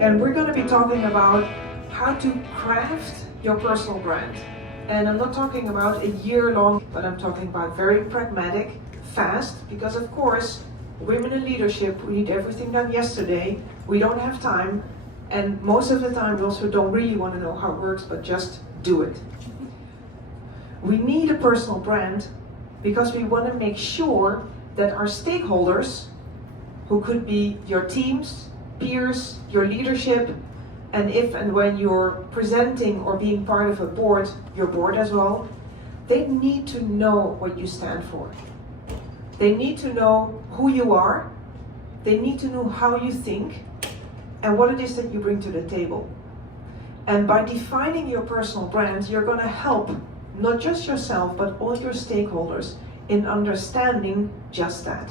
and we're going to be talking about how to craft your personal brand. And I'm not talking about a year long, but I'm talking about very pragmatic, fast, because of course, women in leadership, we need everything done yesterday, we don't have time, and most of the time we also don't really want to know how it works, but just do it. We need a personal brand because we want to make sure that our stakeholders, who could be your teams, peers, your leadership, and if and when you're presenting or being part of a board, your board as well, they need to know what you stand for. They need to know who you are, they need to know how you think, and what it is that you bring to the table. And by defining your personal brand, you're going to help not just yourself, but all your stakeholders in understanding just that.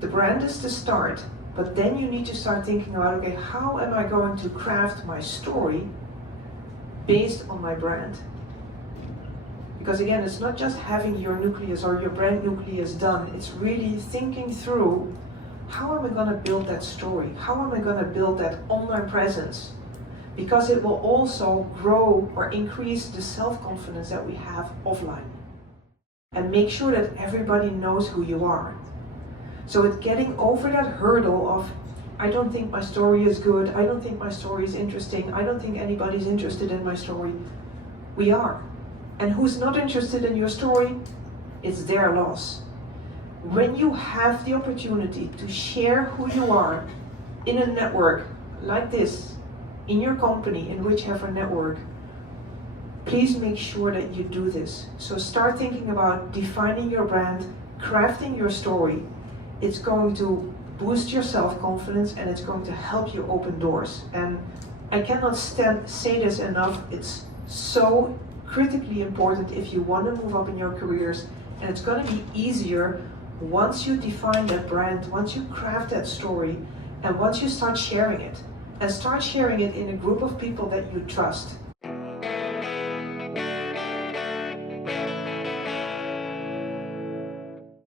The brand is the start, but then you need to start thinking about, okay, how am I going to craft my story based on my brand? Because again, it's not just having your nucleus or your brand nucleus done, it's really thinking through, how am I going to build that story? How am I going to build that online presence? Because it will also grow or increase the self-confidence that we have offline. And make sure that everybody knows who you are. So it's getting over that hurdle of, I don't think my story is good, I don't think my story is interesting, I don't think anybody's interested in my story. We are. And who's not interested in your story, it's their loss. When you have the opportunity to share who you are in a network like this, in your company, in whichever network, please make sure that you do this. So start thinking about defining your brand, crafting your story. It's going to boost your self-confidence and it's going to help you open doors. And I cannot say this enough, it's so critically important if you want to move up in your careers, and it's going to be easier once you define that brand, once you craft that story, and once you start sharing it. And start sharing it in a group of people that you trust.